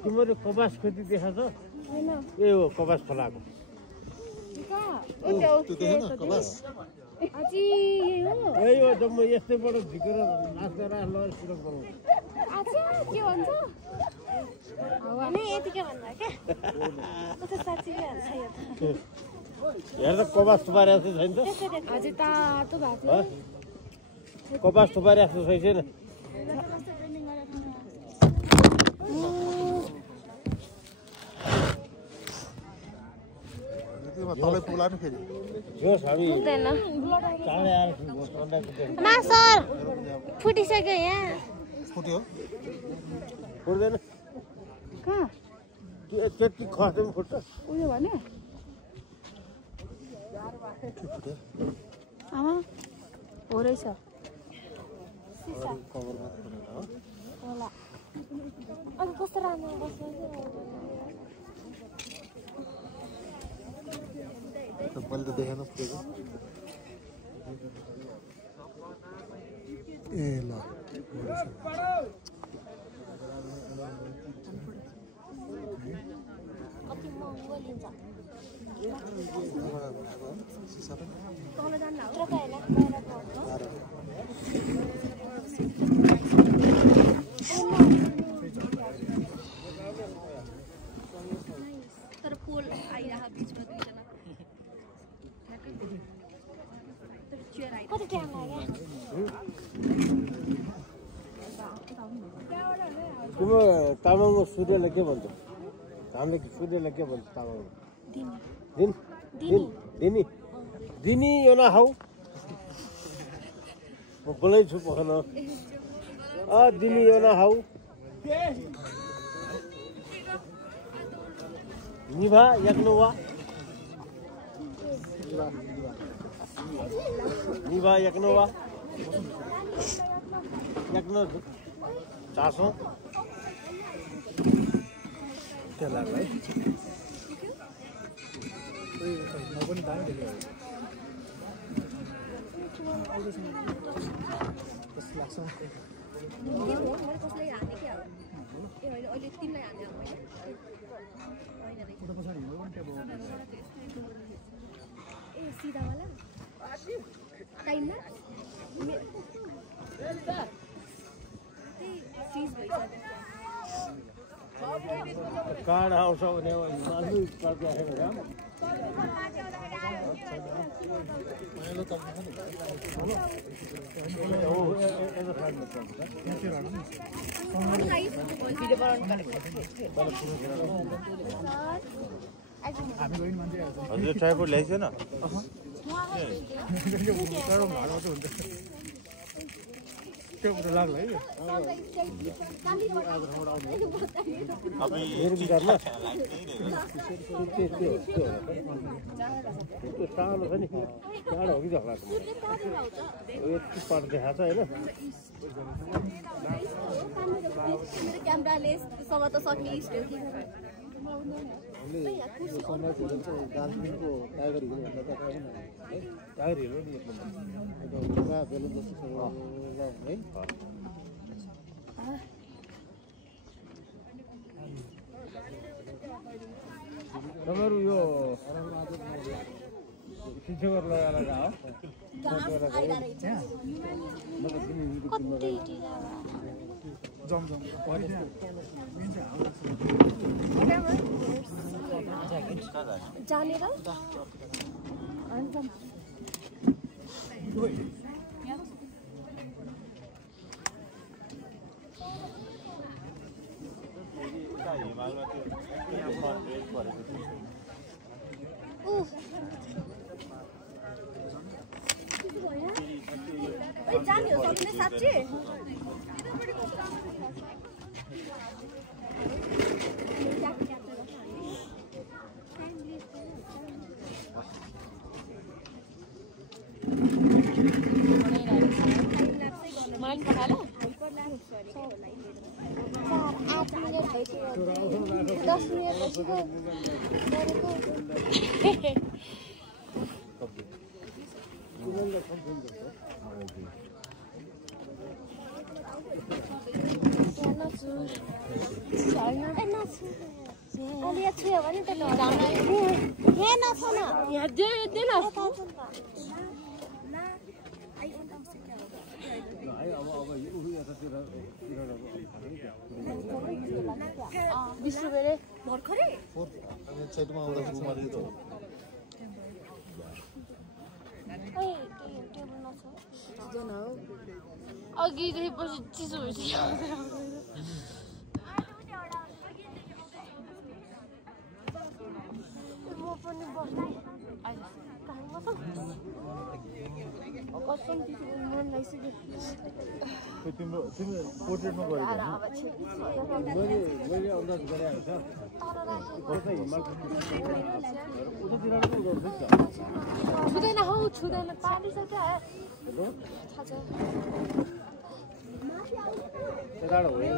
तिम्रो कपास खेती देखा छ ए हो कपास फलाको यही हो जम्म यस्तैबाट झिकेर नाच गरेर ल सुरु गरौँ के भन्छ यतिकै भन्दा क्या साँच्ची हेर त कपास थुपारेको छैन त हजुर तातो भएको कपास थुपारेको छैन तलै पुग्लानु फेरि जोस हामी पुग्दैन चाँडै आएर मा सर फुटिसक्यो यहाँ फुट्यो फुट्दैन कहाँ त्यति खस्दै फुट्छ उयो भने आमा हो रहेछ होला अनि कस्तो राम्रो बस्छ मैले त देखेन फुटेको ए ल तर पोल आइरह बिचमा दुईजना कति टाइम लाग्यो तिम्रो तामाङको सूर्यलाई के भन्छ हामीले सूर्यलाई के भन्छ तामाङमा दिन दिनी दिनी यो नखाऊ म बोलाइछु पखन दिनी यो नखाऊ निभा याक्नुवा निभा याक्नुवा याक्नु चासो के लाग्ला है म पनि दामी देखेँ कस्तो लाग्छ काँड आउँछ भने हजुर ट्राइपोड ल्याइछ न त्यो कुरा लाग्ला है त्यो सानो छ नि टाढो हो कि झगडा यति पार देखाएको छ होइन क्यामेराले सब त सक्ने दार्जिलिङको टाइगर हिल भन्दा त टाइगर हिल हो नि बेलुन जस्तो है तपाईँहरू यो शिक्षकहरू लगाएर जानेर जाने हो सबैले साँच्चै Main ke mana? 8 minit भइसक्यो 10 रुपैयाँ पछि अलि यहाँ छुयो भने त यहाँ नछ न यहाँ दे न बिस रुपियाँले भर्खरै साइडमा आउँदाखेरि मारिदियो अघिदेखि पछि चिसो भइसक्यो म पनि बस्छु कसम मन लागिसक्यो तिम्रो पोर्ट्रेटमा गरे मैले अन्दाज गरेको छुँदैन हौ छुँदैन पारिसक्यो टाढो होइन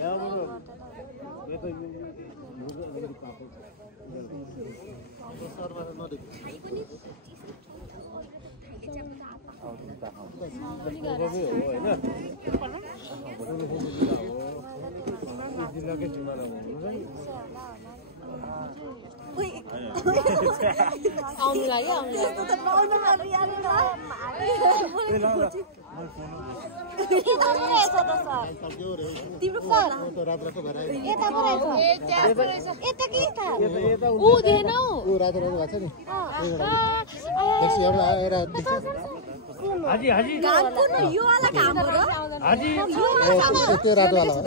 यहाँबाट जिल्लाकै सिमाना आउनु लाग्यो तिम्रो फोन रातो भएर यता पो रहेछ यता कि ऊ दिएन हौ ऊ रातो रातो भएको छ नि देखि अब आएर हाजी हाजी घामको न यो वाला घाम हो र हाजी त्यो रातो वाला हो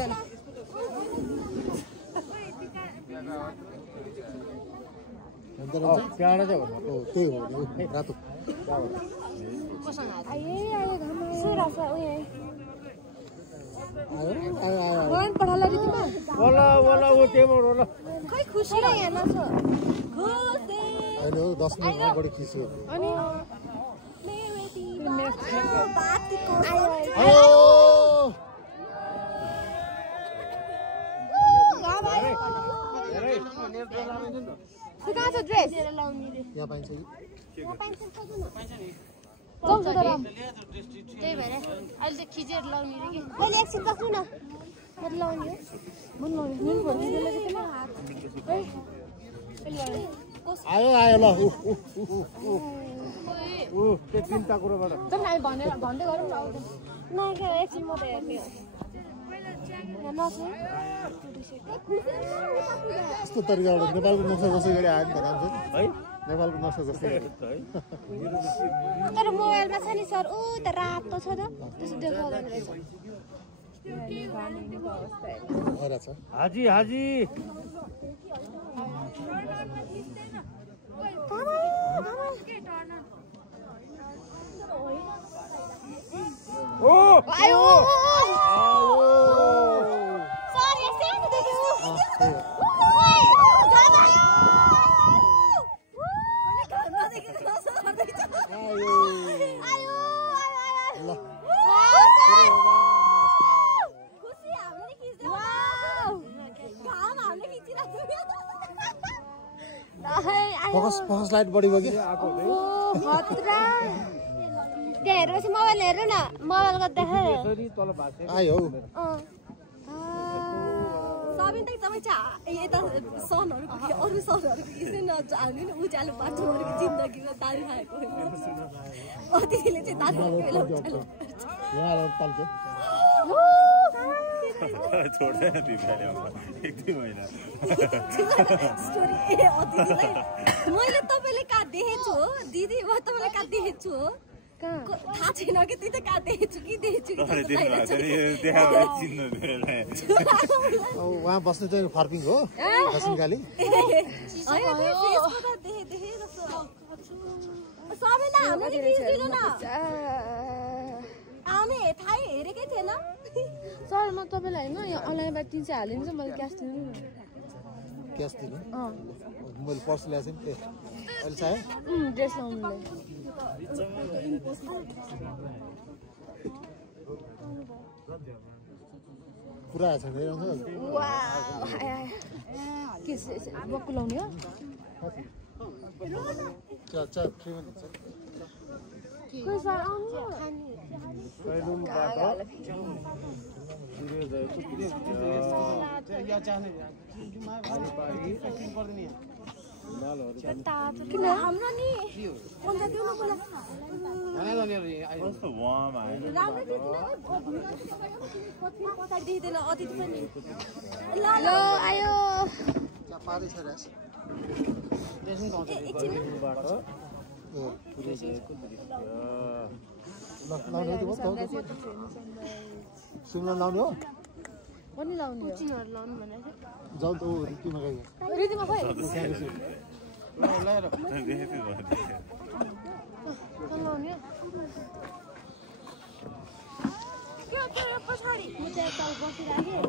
प्याडा चाहिँ हो त्यही हो नि रातो वाला वाला वो टेबल वाला खै खुसी र यहाँ नछ होइन 10 मिनटमा बढी खिच्यो अनि कहाँ छ ड्रेस यहाँ पाइन्छ कि त्यही भएर अहिले चाहिँ खिचेर लाउने रे कि अहिले एकछिन बस्नु न म लाउने आयो आयो ल त्यो चिन्ता कुरोबाट भन्दै गरौँ न एकछिन म त हेर्ने यस्तो तरिकाबाट नेपालको नक्सा जसै गरी आयो नि त राम्रै है नेपालको नक्सा जस्तै गरी तर मोबाइलमा छ नि सर ऊ त रातो छ त त्यसो देखाउँदैन रहेछ भइरहेछ हाजी हाजी ओ आयो सर यसै देख्यो फोकस लाइट बढी भयो कि त्यहाँ हेरेपछि मोबाइल हेर्नु न मोबाइलको देखायो आयो सबिन त तपाईँ चाहिँ यता सनहरूको कि अरू सनहरूको किसिम नहाल्नु नि उज्यालो पार्छ भनेको जिन्दगीमा दारू खाएको अतिथिले चाहिँ दारू छोड्दैन तिमीले एकदम होइन स्टोरी ए अतिथिलाई मैले तपाईँले कहाँ देखेछु हो दिदी म तपाईँले कहाँ देखेछु हो थाहा छैन कि त्यही त कहाँ देखेछु कि उहाँ बस्ने चाहिँ फर्पिङ हो दक्षिणकाली सबैलाई हाम्रो नि खिचिदिनु न आउने थाहै हेरेकै थिएन सर म तपाईँलाई होइन यो अनलाइनबाट 300 हालिदिन्छ मैले क्यास दिनु न क्यास दिनु मैले पर्स ल्याएको थिएँ नि अहिले चाहियो ड्रेस लाउनुलाई पुरा आएको छैन हेर्नु वाउ के बक्कु लाउने हो चा फ्रीमा दिन्छ खोइ सर आउनु सैलुनबाट किन हाम्रो नि अन्त दिउन बोला कस्तो वार्म आयो राम्रो देखिन पछाडि देखिँदैन अतिथि पनि ल ल आयो चा पारै छ रास सैलुनबाट लाउने हो सुमला लाउने हो पनि लाउने हो चिनहरु लाउनु भनेको जाऊ त ऊ रिक्कीमा गयो रिदिमा खोइ देखेको लाउने के पछाडि म त्यहाँ तल बसिराखेँ